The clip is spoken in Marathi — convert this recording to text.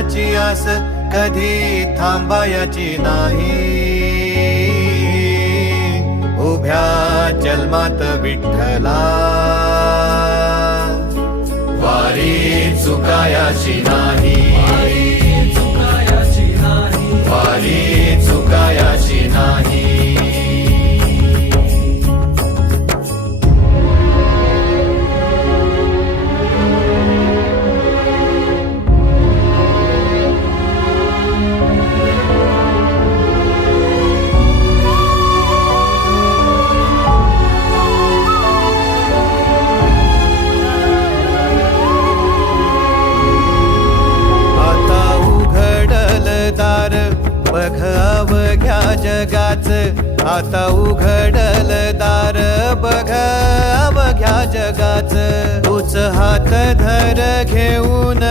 देवाची आस कधी थांबायची नाही. उभ्या जन्मात विठ्ठला वारी चुकायाची नाही. वारी चुकायाची नाही. बघ अवघ्या जगाच, आता उघडल दार बघ अवघ्या जगाच. तूच हात धर घेऊन